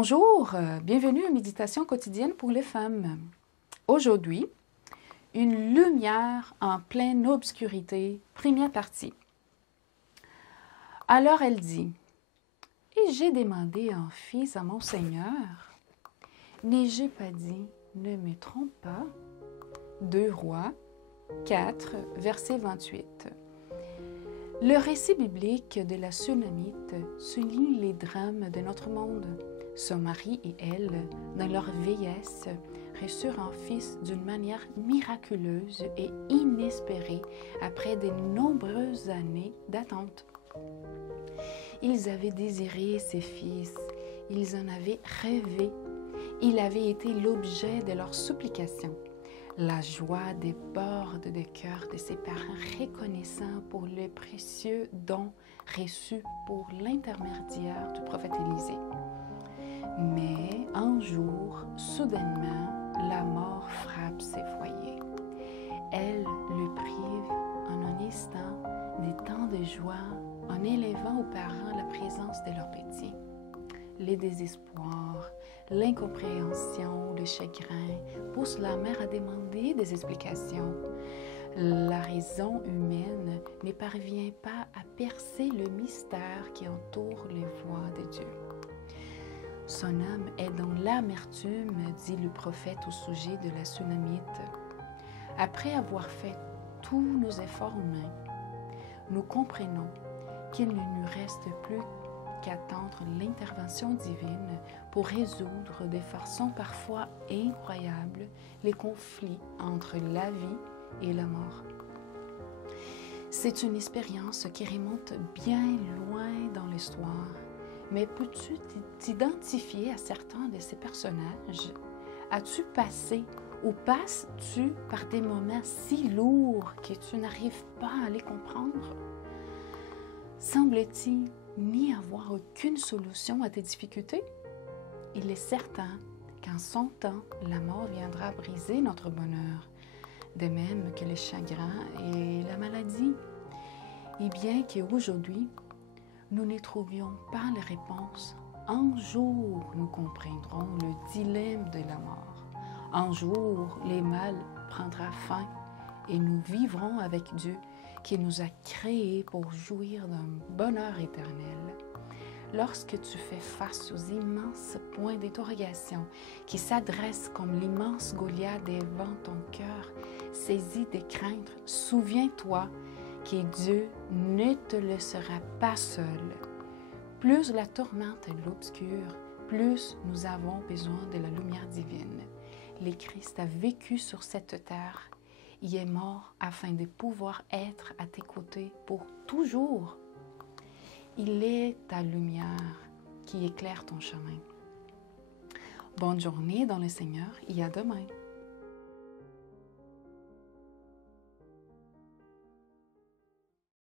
Bonjour, bienvenue à Méditation quotidienne pour les femmes. Aujourd'hui, une lumière en pleine obscurité, première partie. Alors elle dit, « Et j'ai demandé un fils à mon Seigneur. N'ai-je pas dit, ne me trompe pas? » 2 Rois 4, verset 28. Le récit biblique de la Sunamite souligne les drames de notre monde. Son mari et elle, dans leur vieillesse, reçurent un fils d'une manière miraculeuse et inespérée après de nombreuses années d'attente. Ils avaient désiré ces fils, ils en avaient rêvé, il avait été l'objet de leurs supplications. La joie déborde de cœur de ses parents reconnaissants pour le précieux don reçu pour l'intermédiaire du prophète Élisée. Mais un jour, soudainement, la mort frappe ses foyers. Elle le prive en un instant des temps de joie en élevant aux parents la présence de leur petit. Les désespoirs, l'incompréhension, le chagrin poussent la mère à demander des explications. La raison humaine ne parvient pas à percer le mystère qui entoure les voies de Dieu. Son âme est dans l'amertume, dit le prophète au sujet de la Sunamite. Après avoir fait tous nos efforts humains, nous comprenons qu'il ne nous reste plus qu'attendre l'intervention divine pour résoudre de façon parfois incroyable les conflits entre la vie et la mort. C'est une expérience qui remonte bien loin dans l'histoire. Mais peux-tu t'identifier à certains de ces personnages? As-tu passé ou passes-tu par des moments si lourds que tu n'arrives pas à les comprendre? Semble-t-il n'y avoir aucune solution à tes difficultés? Il est certain qu'en son temps, la mort viendra briser notre bonheur, de même que le chagrin et la maladie. Et bien qu'aujourd'hui, nous ne trouvions pas les réponses, un jour nous comprendrons le dilemme de la mort. Un jour, le mal prendra fin et nous vivrons avec Dieu qui nous a créés pour jouir d'un bonheur éternel. Lorsque tu fais face aux immenses points d'interrogation qui s'adressent comme l'immense Goliath devant ton cœur, saisi de crainte, souviens-toi que Dieu ne te laissera pas seul. Plus la tourmente est l'obscure, plus nous avons besoin de la lumière divine. Le Christ a vécu sur cette terre. Il est mort afin de pouvoir être à tes côtés pour toujours. Il est ta lumière qui éclaire ton chemin. Bonne journée dans le Seigneur et à demain.